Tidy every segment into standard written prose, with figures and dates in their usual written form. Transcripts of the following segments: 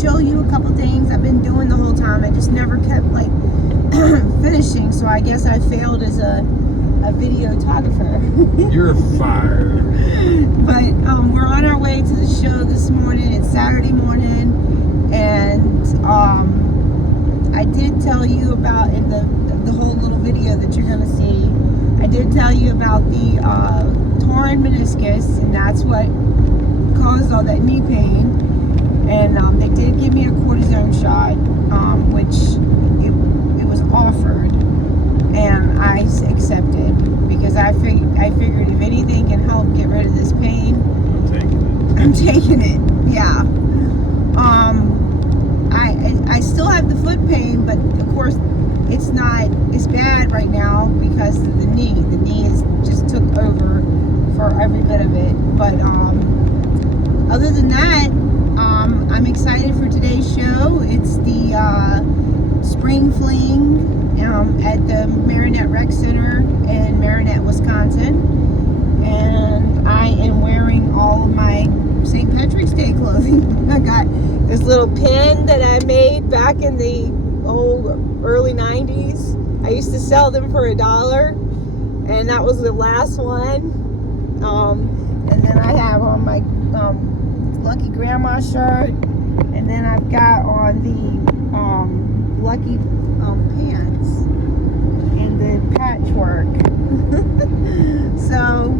show you a couple things I've been doing the whole time. I just never kept like finishing, so I guess I failed as a videographer. You're fired. But we're on our way to the show this morning. It's Saturday morning, and I did tell you about in the whole little video that you're gonna see. I did tell you about the torn meniscus, and that's what caused all that knee pain. And they did give me a cortisone shot, which it was offered, and I accepted because I figured if anything can help get rid of this pain, I'm taking it. Yeah. I still have the foot pain, but of course it's not as bad right now because of the knee. The knee just took over for every bit of it. But other than that, I'm excited for today's show. It's the Spring Fling at the Marinette Rec Center in Marinette, Wisconsin. And I am wearing all of my St. Patrick's Day clothing. I got this little pin that I made back in the early 90s. I used to sell them for $1, and that was the last one. And then I have on my Lucky Grandma shirt, and then I've got on the Lucky pants and the patchwork. So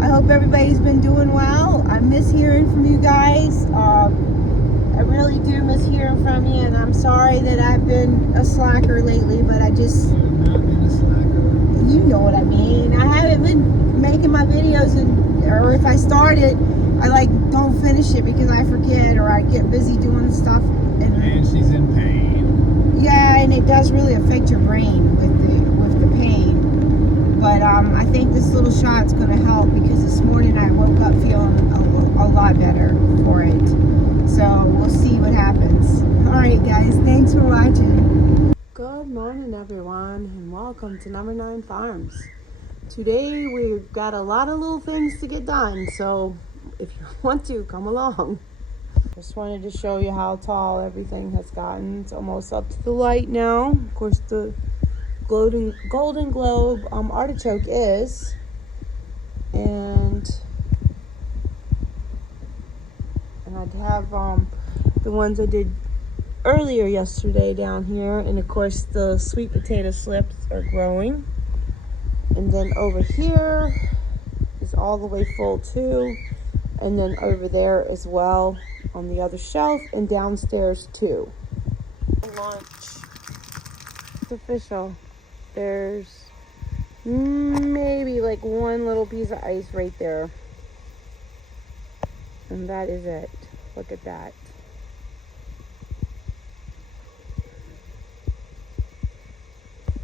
I hope everybody's been doing well. I miss hearing from you guys. I really do miss hearing from you, and I'm sorry that I've been a slacker lately, but I just... I've not been a slacker. You know what I mean. I haven't been making my videos, or if I start it, I don't finish it because I forget, or I get busy doing stuff. And she's in pain. Yeah, and it does really affect your brain with the pain. But I think this little shot's going to help because this morning I woke up feeling a lot better for it. So we'll see what happens. Alright guys, thanks for watching. Good morning everyone, and welcome to Number 9 Farms. Today we've got a lot of little things to get done, so if you want to, come along. Just wanted to show you how tall everything has gotten. It's almost up to the light now. Of course, the Golden Globe artichoke is. And I'd have the ones I did earlier yesterday down here. And of course, the sweet potato slips are growing. And then over here is all the way full too. And then over there as well on the other shelf, and downstairs too. Lunch. It's official. There's maybe like one little piece of ice right there. And that is it. Look at that.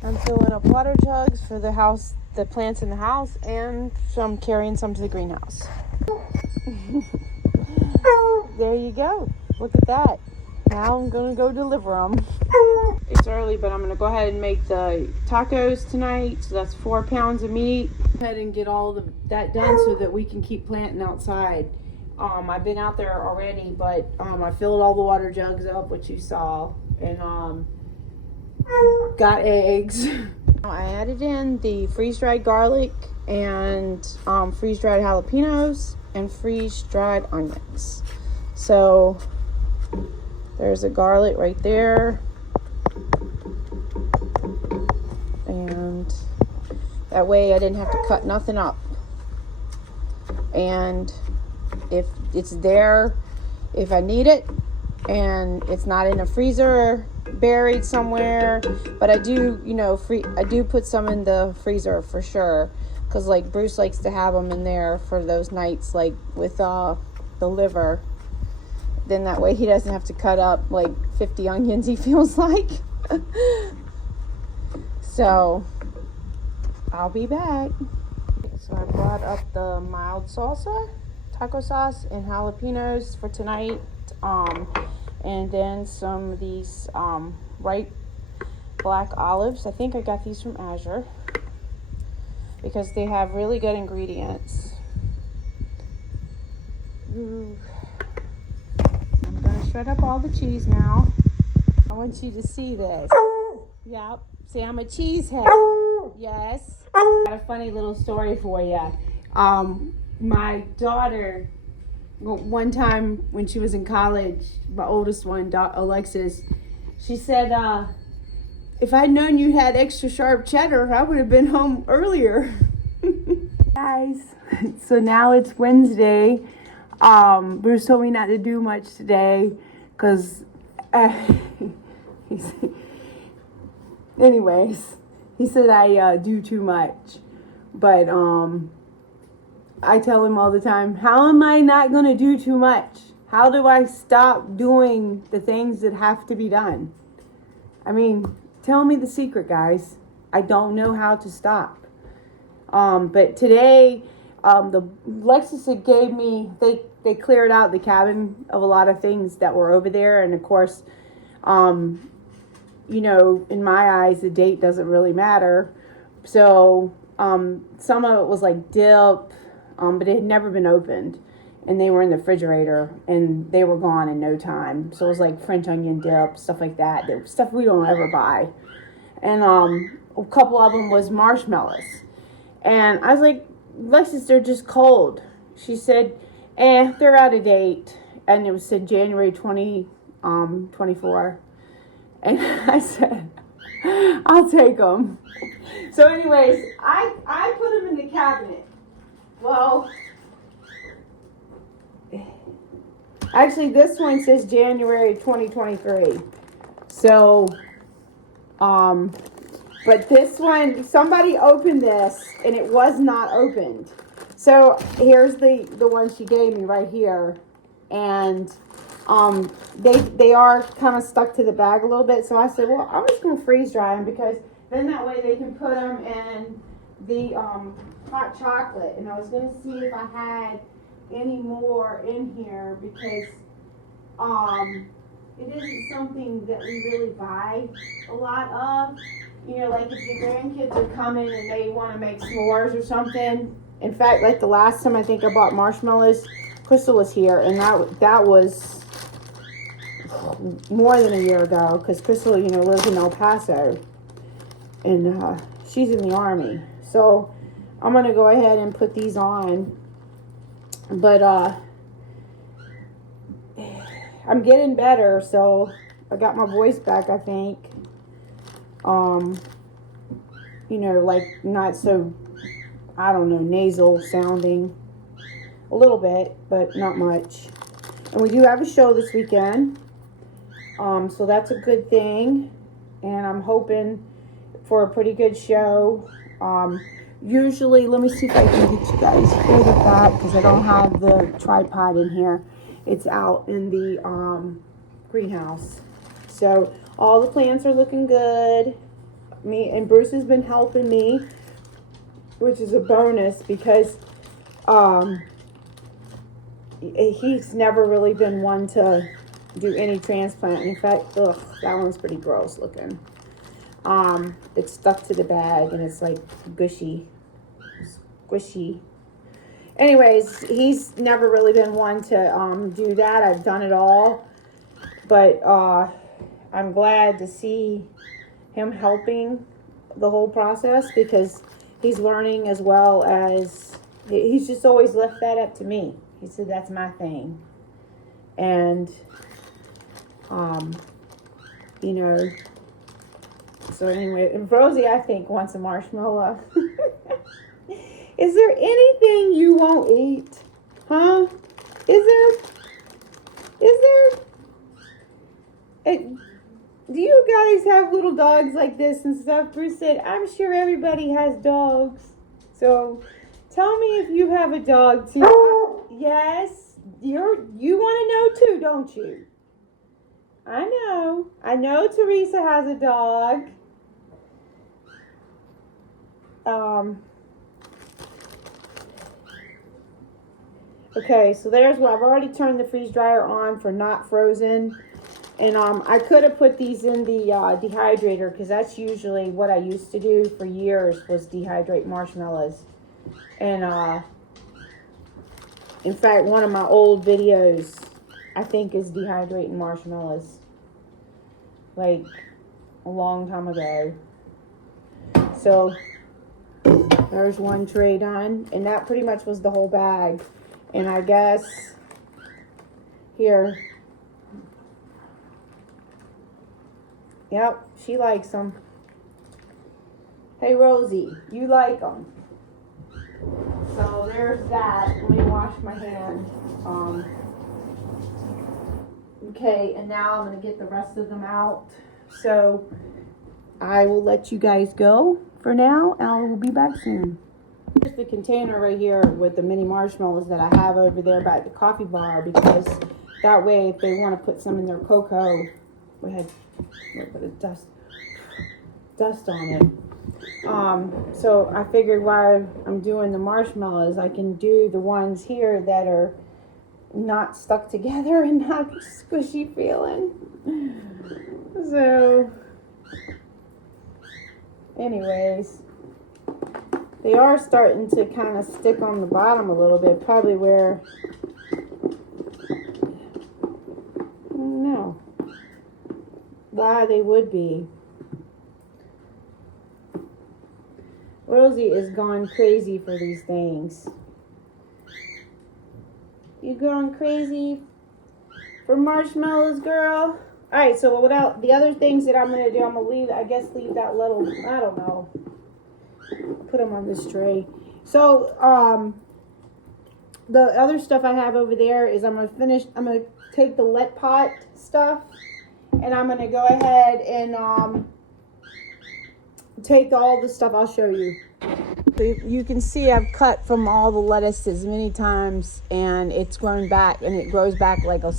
I'm filling up water jugs for the house, the plants in the house, and carrying some to the greenhouse. There you go. Look at that. Now I'm going to go deliver them. It's early, but I'm going to go ahead and make the tacos tonight. So that's 4 pounds of meat. Go ahead and get all that done so that we can keep planting outside. I've been out there already, but I filled all the water jugs up, which you saw, and got eggs. I added in the freeze-dried garlic and freeze-dried jalapenos and freeze-dried onions. So there's a garlic right there, and that way I didn't have to cut nothing up. And if it's there, if I need it, and it's not in a freezer buried somewhere, but I do, I do put some in the freezer for sure, because like Bruce likes to have them in there for those nights, like with the liver. Then that way he doesn't have to cut up like 50 onions, he feels like. So I'll be back. So I brought up the mild salsa, taco sauce, and jalapenos for tonight. And then some of these ripe black olives. I think I got these from Azure because they have really good ingredients. I'm going to shred up all the cheese now. I want you to see this. Yep. See, I'm a cheesehead. Yes. I got a funny little story for you. My daughter, one time when she was in college, my oldest one, Alexis, she said, if I'd known you had extra sharp cheddar, I would have been home earlier. Guys, so now it's Wednesday. Bruce told me not to do much today because anyways, he said I do too much. But I tell him all the time, how am I not going to do too much? How do I stop doing the things that have to be done? I mean, tell me the secret, guys. I don't know how to stop. But today, the Lexus had gave me, they cleared out the cabin of a lot of things that were over there. And of course, you know, in my eyes, the date doesn't really matter. So, some of it was like dip, but it had never been opened. And they were in the refrigerator and they were gone in no time. So it was like French onion dip, stuff like that. Stuff we don't ever buy. And, a couple of them was marshmallows. And I was like, Lexus, they're just cold. She said, they're out of date. And it was said January 2024. And I said, I'll take them. So anyways, I put them in the cabinet. Well, actually this one says January 2023. So, but this one, somebody opened this and it was not opened. So here's the one she gave me right here. And they are kind of stuck to the bag a little bit. So I said, well, I'm just going to freeze dry them because then that way they can put them in the hot chocolate. And I was going to see if I had any more in here because it isn't something that we really buy a lot of. You know, like if your grandkids are coming and they want to make s'mores or something. In fact, like the last time I think I bought marshmallows, Crystal was here, and that was more than a year ago because Crystal, you know, lives in El Paso, and she's in the Army. So I'm gonna go ahead and put these on, but I'm getting better, so I got my voice back, I think. You know, like not so, I don't know, nasal sounding. A little bit, but not much. And we do have a show this weekend. So that's a good thing. And I'm hoping for a pretty good show. Usually, let me see if I can get you guys here with that because I don't have the tripod in here. It's out in the greenhouse. So all the plants are looking good. Me and Bruce has been helping me, which is a bonus because he's never really been one to do any transplant. In fact, ugh, that one's pretty gross looking. It's stuck to the bag and it's like gushy, squishy. Anyways, he's never really been one to do that. I've done it all, but I'm glad to see him helping the whole process because he's learning as well as he's just always left that up to me. He said that's my thing. And you know, so anyway, and Rosie I think wants a marshmallow. Is there anything you won't eat? Huh? Is there do you guys have little dogs like this and stuff? Bruce said, I'm sure everybody has dogs. So tell me if you have a dog too. Yes, you want to know too, don't you? I know Teresa has a dog. Okay, so there's what I've already turned the freeze dryer on for not frozen. And I could have put these in the dehydrator because that's usually what I used to do for years was dehydrate marshmallows. And in fact, one of my old videos, I think, is dehydrating marshmallows. Like, a long time ago. So, there's one tray done. And that pretty much was the whole bag. And I guess, here. Yep, she likes them. Hey, Rosie, you like them. So there's that. Let me wash my hand. Okay, and now I'm going to get the rest of them out. So I will let you guys go for now, and I will be back soon. Here's the container right here with the mini marshmallows that I have over there by the coffee bar, because that way if they want to put some in their cocoa, we had a little bit of dust on it. So I figured while I'm doing the marshmallows, I can do the ones here that are not stuck together and not squishy feeling. So anyways, they are starting to kind of stick on the bottom a little bit, probably where, I don't know why they would be. Rosie is gone crazy for these things. You going crazy for marshmallows, girl? Alright, so without the other things that I'm going to do, I'm going to leave that little, I don't know. Put them on this tray. So, the other stuff I have over there is I'm going to take the Let Pot stuff, and I'm going to go ahead and, take all the stuff. I'll show you. You can see I've cut from all the lettuces many times, and it's grown back, and it grows back like a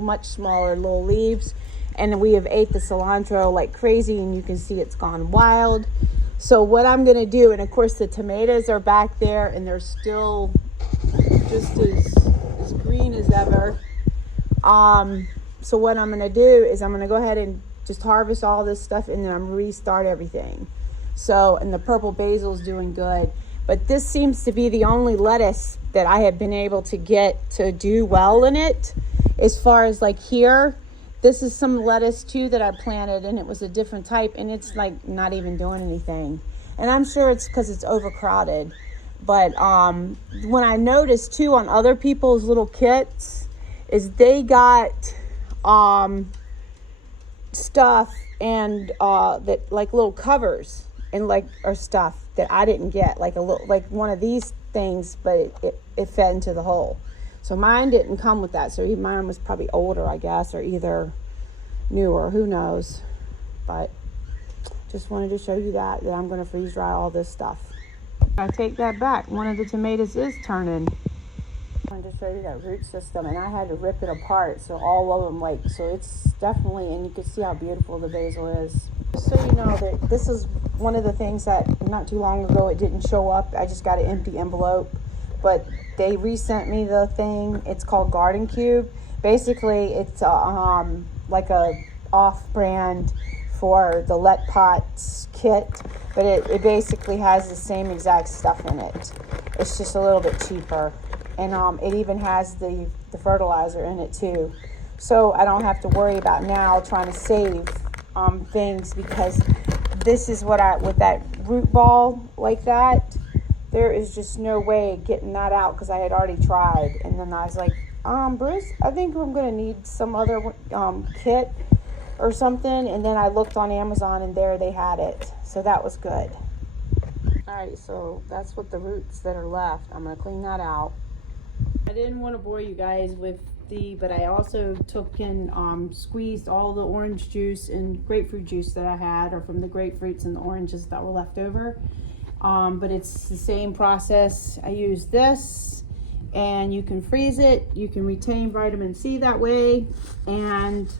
much smaller little leaves. And we have ate the cilantro like crazy, and you can see it's gone wild. So what I'm going to do, and of course the tomatoes are back there, and they're still just as green as ever. So what I'm going to do is I'm going to go ahead and just harvest all this stuff, and then I'm going to restart everything. So, and the purple basil is doing good. But this seems to be the only lettuce that I have been able to get to do well in it. As far as like here, this is some lettuce too that I planted, and it was a different type, and it's like not even doing anything. And I'm sure it's because it's overcrowded. But when I noticed too on other people's little kits, is they got stuff and that like little covers and like or stuff that I didn't get, like a little, like one of these things, but it fed into the hole. So mine didn't come with that. So mine was probably older, I guess, or either newer, who knows. But just wanted to show you that I'm going to freeze dry all this stuff. I take that back. One of the tomatoes is turning. I wanted to show you that root system, and I had to rip it apart. So all of them, like, so it's definitely, and you can see how beautiful the basil is. Just so you know that this is one of the things that not too long ago it didn't show up. I just got an empty envelope, but they resent me the thing. It's called Garden Cube. Basically, it's like a off-brand for the Let Pots kit, but it basically has the same exact stuff in it. It's just a little bit cheaper, and it even has the fertilizer in it too. So I don't have to worry about now trying to save things, because this is what with that root ball like that, there is just no way getting that out, because I had already tried. And then I was like, Bruce, I think I'm going to need some other kit or something. And then I looked on Amazon, and there they had it. So that was good. All right, so that's what the roots that are left. I'm going to clean that out. I didn't want to bore you guys with but I also took and squeezed all the orange juice and grapefruit juice that I had, or from the grapefruits and the oranges that were left over. But it's the same process. I use this, and you can freeze it. You can retain vitamin C that way. And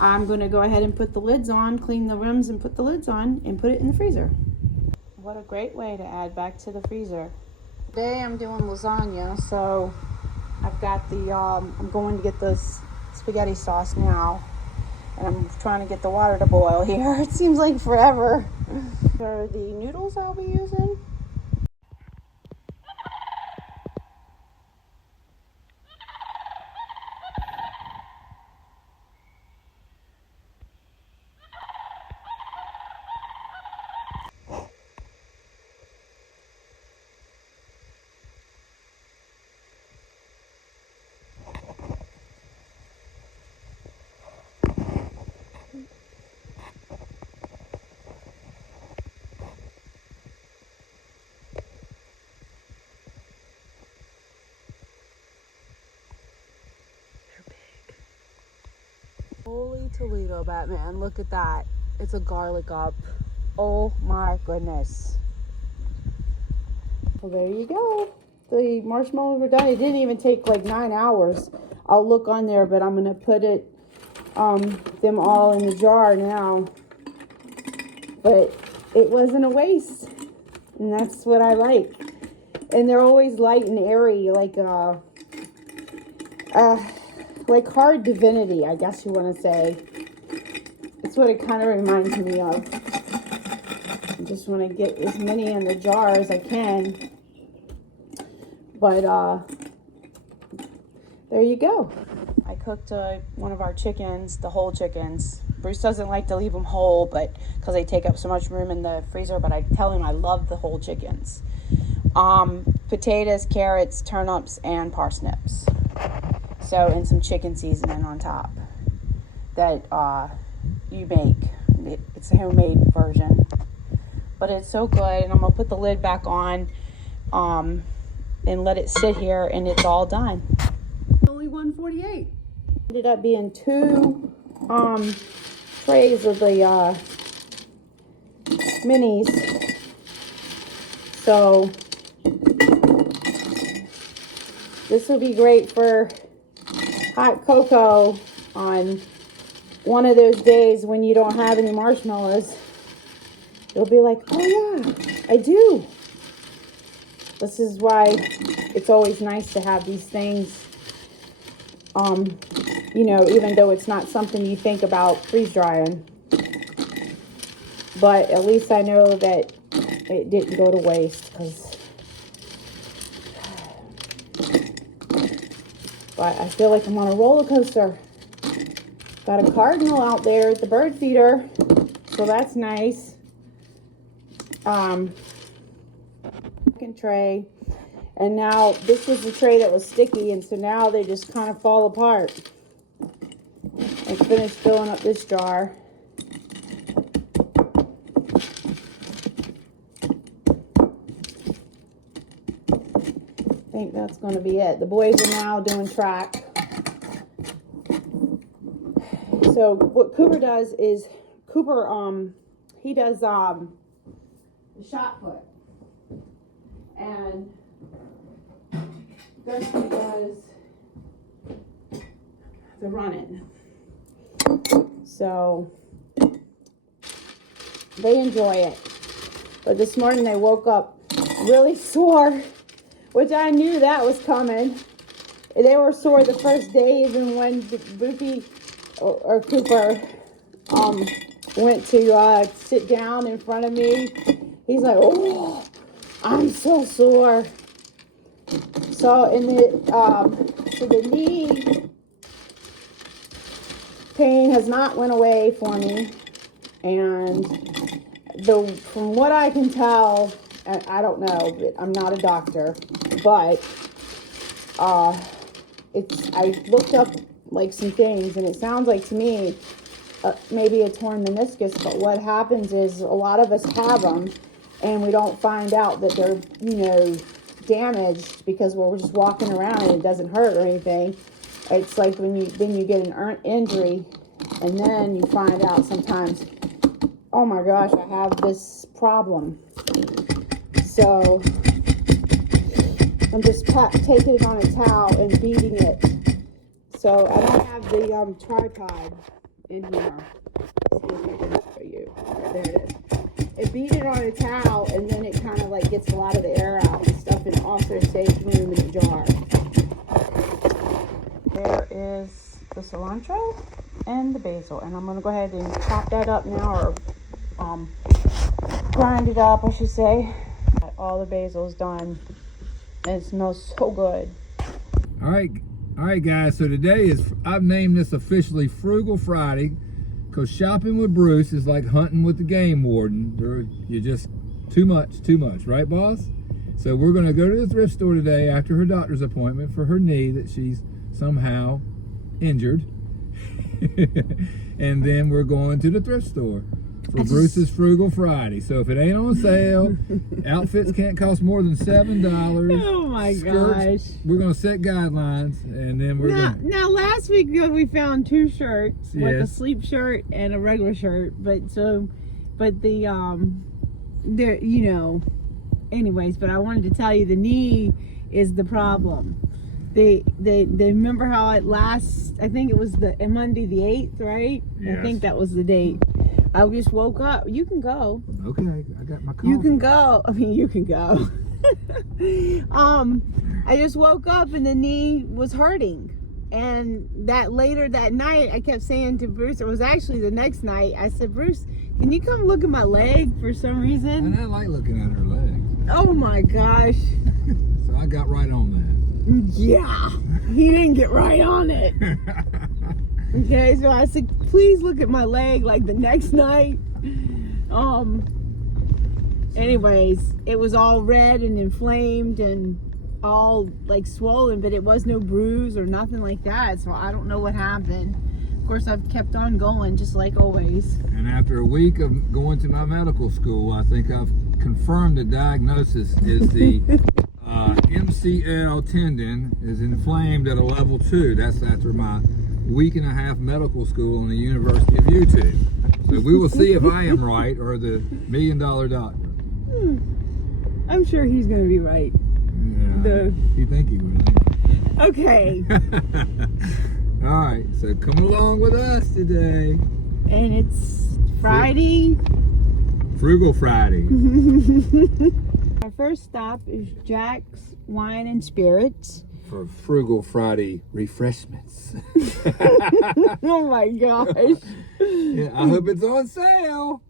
I'm going to go ahead and put the lids on, clean the rims and put the lids on, and put it in the freezer. What a great way to add back to the freezer. Today I'm doing lasagna, so I've got the, I'm going to get this spaghetti sauce now, and I'm trying to get the water to boil here. It seems like forever. For the noodles I'll be using, Holy Toledo, Batman. Look at that. It's a garlic up. Oh my goodness. Well, there you go. The marshmallows were done. It didn't even take like 9 hours. I'll look on there, but I'm going to put them all in the jar now. But it wasn't a waste. And that's what I like. And they're always light and airy, like hard divinity, I guess you want to say. That's what it kind of reminds me of. I just want to get as many in the jar as I can. But there you go. I cooked one of our chickens, the whole chickens. Bruce doesn't like to leave them whole, but because they take up so much room in the freezer. But I tell him I love the whole chickens. Potatoes, carrots, turnips, and parsnips. So, and some chicken seasoning on top that you make. It's a homemade version, but it's so good. And I'm gonna put the lid back on and let it sit here, and it's all done. Only 148. Ended up being 2 trays of the minis. So this will be great for hot cocoa on one of those days when you don't have any marshmallows. You'll be like, oh yeah, I do. This is why it's always nice to have these things, you know, even though it's not something you think about freeze drying. But at least I know that it didn't go to waste, but I feel like I'm on a roller coaster. Got a cardinal out there at the bird feeder, so that's nice. Second tray, and now this was the tray that was sticky, and so now they just kind of fall apart. I finished filling up this jar. I think that's going to be it. The boys are now doing track. So what Cooper does is he does the shot put, and Dusty does the running. So they enjoy it. But this morning they woke up really sore, which I knew that was coming. They were sore the first day, even when Boopy or Cooper went to sit down in front of me. He's like, oh, I'm so sore. So the knee pain has not went away for me, and from what I can tell, I don't know, I'm not a doctor, but I looked up like some things, and it sounds like to me maybe a torn meniscus. But what happens is a lot of us have them, and we don't find out that they're, you know, damaged because we're just walking around and it doesn't hurt or anything. It's like when you get an injury, and then you find out sometimes, oh my gosh, I have this problem. So I'm just taking it on a towel and beating it. So I don't have the tripod in here. Let's see if I can show you. There it is. It beat it on a towel, and then it kind of like gets a lot of the air out and stuff, and also saves room in the jar. There is the cilantro and the basil, and I'm going to go ahead and chop that up now, or grind it up, I should say. Got all the basil's done, and it smells so good. All right, guys. So today I've named this officially Frugal Friday, because shopping with Bruce is like hunting with the game warden. You're just too much, right, boss? So we're going to go to the thrift store today after her doctor's appointment for her knee that she's somehow injured. And then we're going to the thrift store. for Bruce's Frugal Friday. So if it ain't on sale, outfits can't cost more than $7. Oh my Skirts, gosh. we're gonna set guidelines, and then we're Now last week we found 2 shirts, like a Yes. sleep shirt and a regular shirt. But there, you know, anyways. But I wanted to tell you the knee is the problem. They remember how it lasts. I think it was the Monday the 8th, right? Yes. I think that was the date. I just woke up. You can go. okay. I got my coffee. You can go. I mean, you can go. I just woke up and the knee was hurting. And that later that night, I kept saying to Bruce, it was actually the next night, I said, Bruce, can you come look at my leg for some reason? And I like looking at her legs, Oh my gosh. so I got right on Yeah. He didn't get right on it. that. Okay, so I said, please look at my leg like the next night. Anyways, it was all red and inflamed and all like swollen, but it was no bruise or nothing like that. So I don't know what happened. Of course, I've kept on going just like always. And after a week of going to my medical school, I think I've confirmed the diagnosis is the MCL tendon is inflamed at a level 2. That's after my week and a half medical school in the University of YouTube. So we will see if I am right or the $1 million doctor. I'm sure he's going to be right. Yeah, you think he will. Okay. All right, so come along with us today. And it's Friday. Frugal Friday. Our first stop is Jack's Wine and Spirits. For Frugal Friday refreshments. Oh my gosh. Yeah, I hope it's on sale.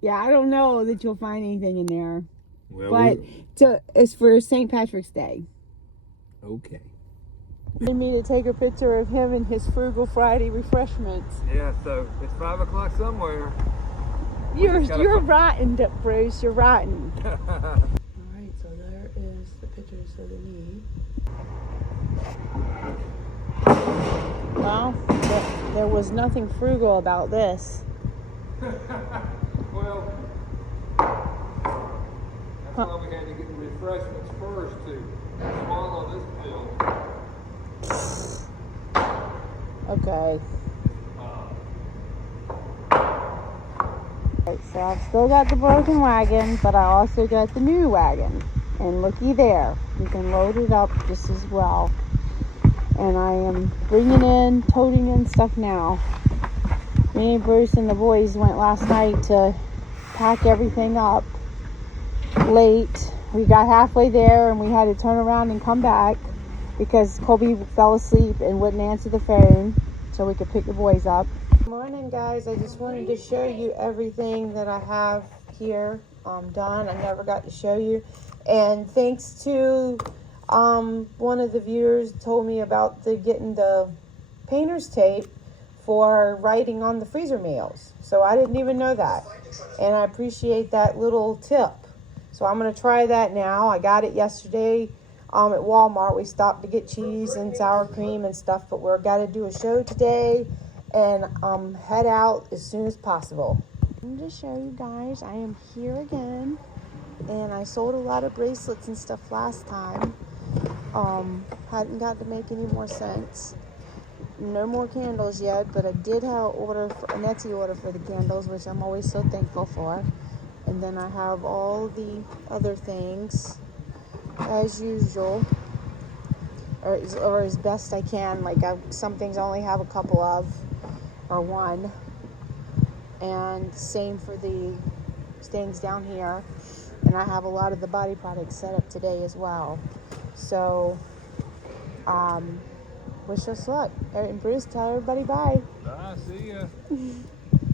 Yeah, I don't know that you'll find anything in there. Well, But it's for St. Patrick's Day. okay. They me to take a picture of him and his Frugal Friday refreshments. Yeah, so it's 5 o'clock somewhere. You're rotten, Bruce. You're rotten. Alright, so there is the pictures of the knee. Well, there was nothing frugal about this. Well, that's why we had to get the refreshments first to swallow this pill. Okay. Right, so I've still got the broken wagon, but I also got the new wagon. And looky there, you can load it up just as well. And I am toting in stuff now. Me and Bruce and the boys went last night to pack everything up late. We got halfway there and we had to turn around and come back because Colby fell asleep and wouldn't answer the phone so we could pick the boys up. Good morning, guys. I just wanted to show you everything that I have here done. I never got to show you. And thanks to one of the viewers told me about getting the painter's tape for writing on the freezer meals. So I didn't even know that. And I appreciate that little tip. So I'm going to try that now. I got it yesterday at Walmart. We stopped to get cheese and sour cream and stuff, but we're got to do a show today and head out as soon as possible. I'm going to show you guys, I am here again. And I sold a lot of bracelets and stuff last time. Hadn't got to make any more sense. No more candles yet, but I did have an Etsy order for the candles, which I'm always so thankful for. And then I have all the other things as usual, or as best I can. Like some things I only have a couple of, or one. And same for the things down here. And I have a lot of the body products set up today as well. So, wish us luck. And Bruce, tell everybody bye. Bye, see ya.